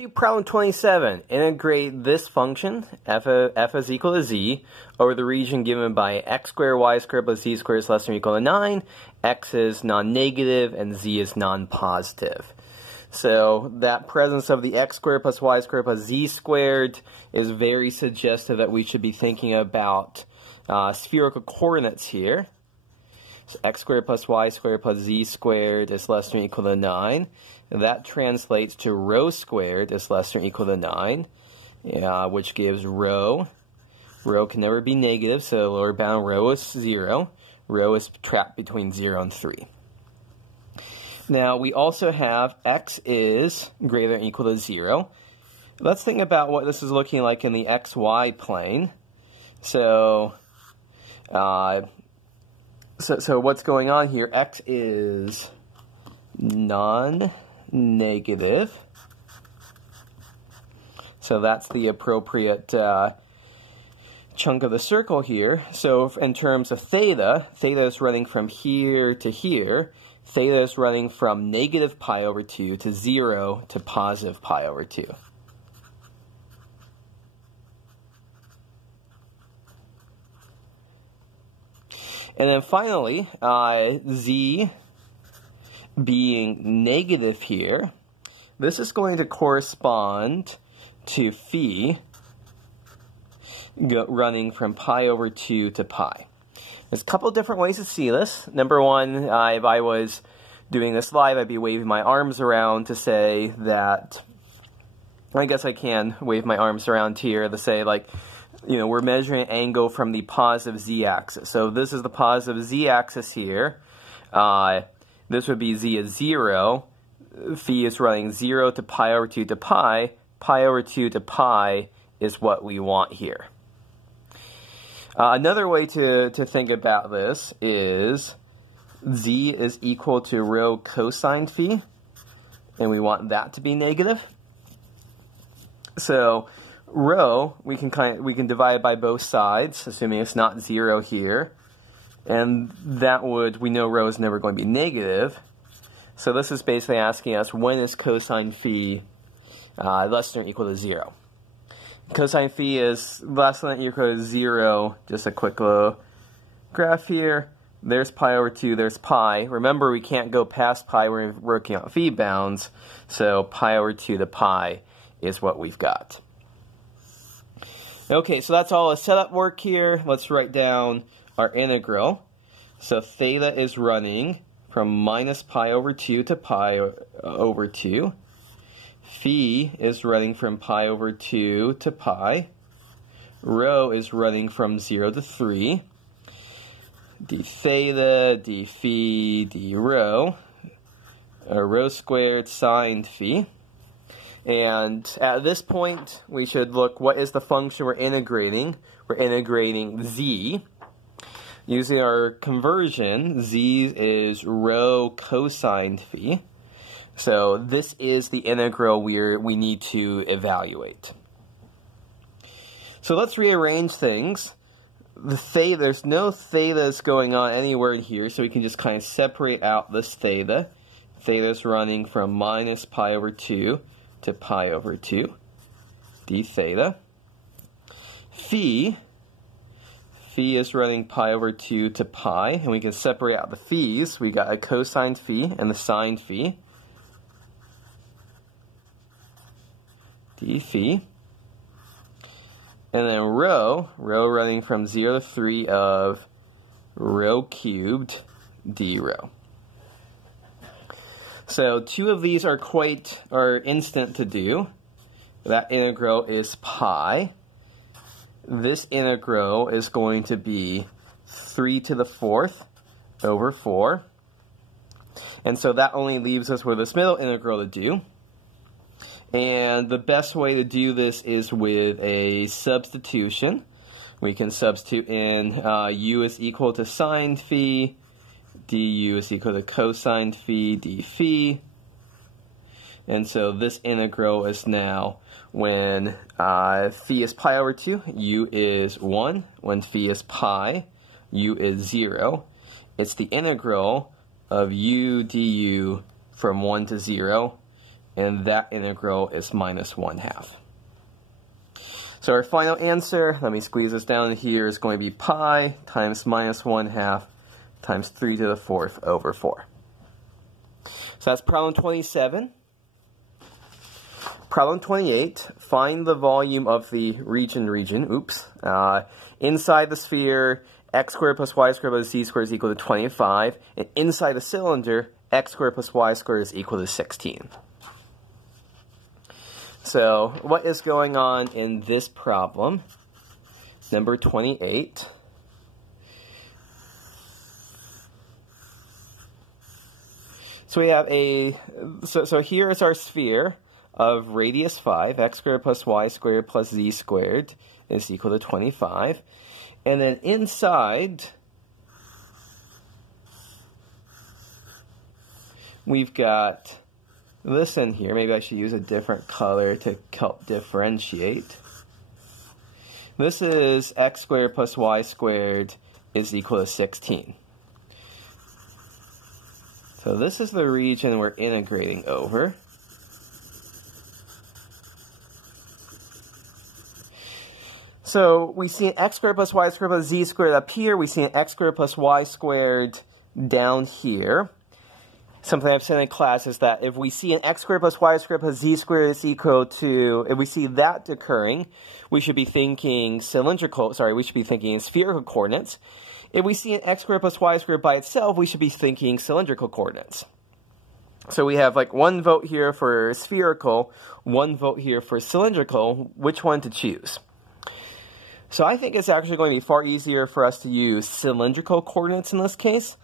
Do problem 27. Integrate this function, f is equal to z, over the region given by x squared y squared plus z squared is less than or equal to 9. X is non-negative and z is non-positive. So that presence of the x squared plus y squared plus z squared is very suggestive that we should be thinking about spherical coordinates here. So x squared plus y squared plus z squared is less than or equal to 9. And that translates to rho squared is less than or equal to 9, which gives rho. Rho can never be negative, so the lower bound rho is 0. Rho is trapped between 0 and 3. Now, we also have x is greater than or equal to 0. Let's think about what this is looking like in the xy plane. So what's going on here? X is non-negative. So that's the appropriate chunk of the circle here. So in terms of theta, theta is running from here to here. Theta is running from negative pi over 2 to 0 to positive pi over 2. And then finally, z being negative here, this is going to correspond to phi running from pi over 2 to pi. There's a couple different ways to see this. Number one, if I was doing this live, I'd be waving my arms around to say that, I guess I can wave my arms around here to say, like, you know, we're measuring an angle from the positive z-axis. So this is the positive z-axis here. This would be z is 0. Phi is running 0 to pi over 2 to pi. Pi over 2 to pi is what we want here. Another way to think about this is z is equal to rho cosine phi, and we want that to be negative. So rho, we can divide by both sides, assuming it's not 0 here. And that would, we know rho is never going to be negative. So this is basically asking us, when is cosine phi less than or equal to 0? Cosine phi is less than or equal to 0. Just a quick little graph here. There's pi over 2, there's pi. Remember, we can't go past pi, we're working on phi bounds. So pi over 2 to pi is what we've got. Okay, so that's all the setup work here. Let's write down our integral. So theta is running from minus pi over 2 to pi over 2. Phi is running from pi over 2 to pi. Rho is running from 0 to 3. D theta, d phi, d rho. Rho squared sine phi. And at this point, we should look, what is the function we're integrating? We're integrating z. Using our conversion, z is rho cosine phi. So this is the integral we need to evaluate. So let's rearrange things. There's no thetas going on anywhere in here, so we can just kind of separate out this theta. Theta is running from minus pi over 2 to pi over 2, d theta. Phi is running pi over 2 to pi, and we can separate out the phi's. We got a cosine phi and the sine phi, d phi. And then rho running from 0 to 3 of rho cubed d rho. So two of these are instant to do. That integral is pi. This integral is going to be 3 to the 4th over 4. And so that only leaves us with this middle integral to do. And the best way to do this is with a substitution. We can substitute in u is equal to sine phi, du is equal to cosine phi, d phi. And so this integral is now when phi is pi over 2, u is 1. When phi is pi, u is 0. It's the integral of u du from 1 to 0. and that integral is minus 1/2. So our final answer, let me squeeze this down here, is going to be pi times minus 1/2 times 3 to the 4th over 4. So that's problem 27. Problem 28, find the volume of the region, inside the sphere, x squared plus y squared plus z squared is equal to 25, and inside the cylinder, x squared plus y squared is equal to 16. So what is going on in this problem, number 28? So we have so here is our sphere of radius 5, x squared plus y squared plus z squared is equal to 25. And then inside, we've got this in here. Maybe I should use a different color to help differentiate. This is x squared plus y squared is equal to 16. So this is the region we're integrating over. So we see an x squared plus y squared plus z squared up here. We see an x squared plus y squared down here. Something I've said in class is that if we see an x squared plus y squared plus z squared is equal to, if we see that occurring, we should be thinking spherical coordinates. If we see an x squared plus y squared by itself, we should be thinking cylindrical coordinates. So we have like 1 vote here for spherical, 1 vote here for cylindrical. Which one to choose? So I think it's actually going to be far easier for us to use cylindrical coordinates in this case,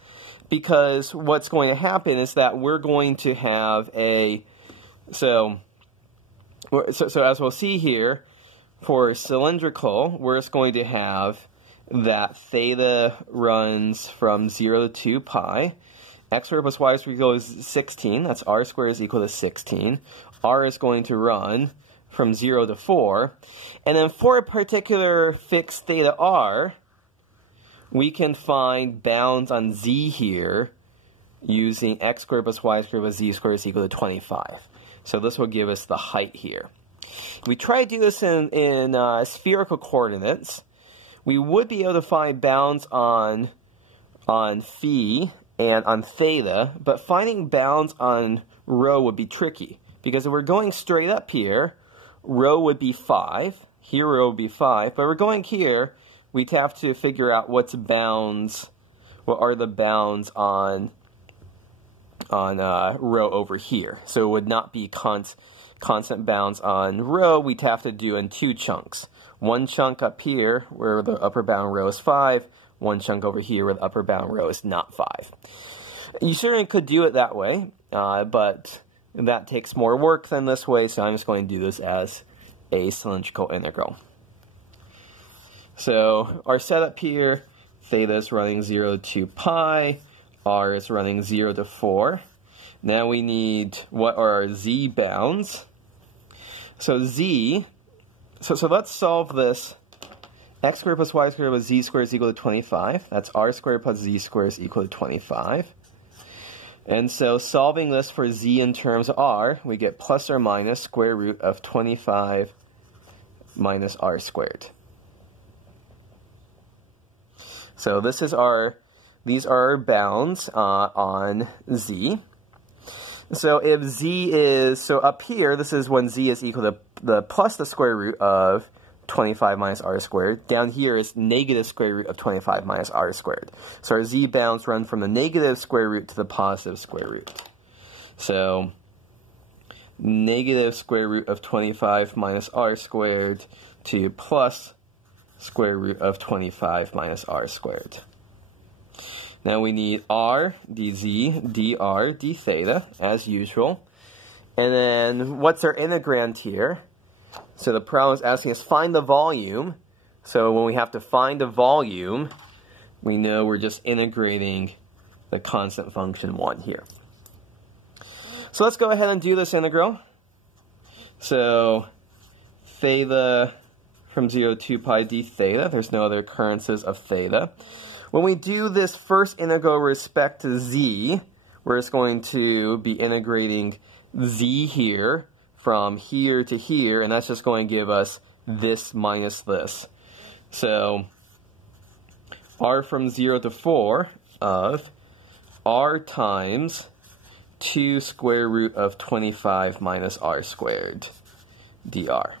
because what's going to happen is that we're going to have so as we'll see here, for cylindrical, we're just going to have that theta runs from 0 to 2 pi. X squared plus y squared equals 16. That's r squared is equal to 16. R is going to run from 0 to 4. And then for a particular fixed theta r, we can find bounds on z here using x squared plus y squared plus z squared is equal to 25. So this will give us the height here. If we try to do this in spherical coordinates, we would be able to find bounds on phi and on theta, but finding bounds on rho would be tricky, because if we're going straight up here, rho would be 5, here rho would be 5, but we're going here, we'd have to figure out what are the bounds on rho over here. So it would not be constant bounds on rho. We'd have to do in 2 chunks. 1 chunk up here where the upper bound rho is 5, 1 chunk over here where the upper bound rho is not 5. You certainly could do it that way, but that takes more work than this way, so I'm just going to do this as a cylindrical integral. So our setup here, theta is running 0 to pi, r is running 0 to 4. Now we need, what are our z bounds? So so let's solve this. X squared plus y squared plus z squared is equal to 25. That's r squared plus z squared is equal to 25. And so solving this for z in terms of r, we get plus or minus square root of 25 minus r squared. So these are our bounds on z. So if z is, so up here, this is when z is equal to the plus the square root of 25 minus r squared. Down here is negative square root of 25 minus r squared. So our z bounds run from the negative square root to the positive square root. So negative square root of 25 minus r squared to plus square root of 25 minus r squared. Now we need r, dz, dr, d theta, as usual. And then what's our integrand here? So the problem is asking us find the volume. So when we have to find a volume, we know we're just integrating the constant function 1 here. So let's go ahead and do this integral. So theta from 0 to 2 pi d theta, there's no other occurrences of theta. When we do this first integral with respect to z, we're just going to be integrating z here from here to here, and that's just going to give us this minus this. So r from 0 to 4 of r times 2 square root of 25 minus r squared dr.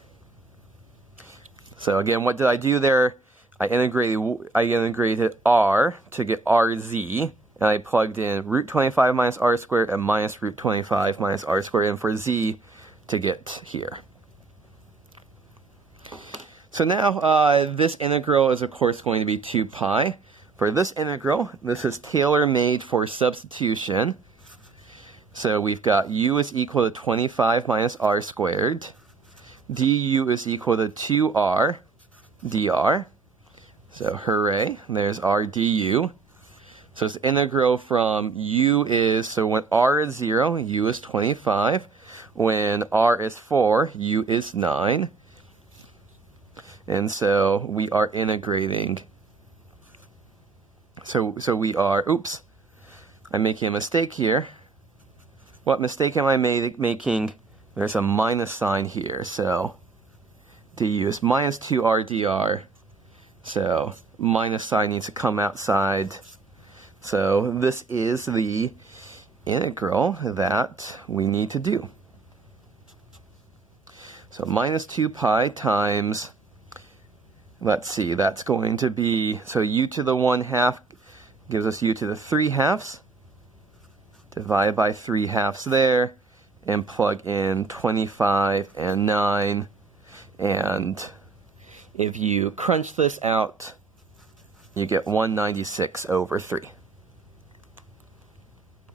So again, what did I do there? I integrated r to get rz, and I plugged in root 25 minus r squared and minus root 25 minus r squared, and for z to get here. So now this integral is of course going to be 2 pi. For this integral, this is tailor-made for substitution. So we've got u is equal to 25 minus r squared. du is equal to 2r dr. So hooray, there's r du. So it's integral from u is, so when r is 0, u is 25. When r is 4, u is 9. And so we are integrating. So we are, oops, I'm making a mistake here. What mistake am I making? There's a minus sign here. So du is minus 2r dr. So minus sign needs to come outside. So this is the integral that we need to do. So minus 2 pi times, let's see, that's going to be, so u to the 1/2 gives us u to the 3/2. Divide by 3/2 there, and plug in 25 and 9. And if you crunch this out, you get 196 over 3.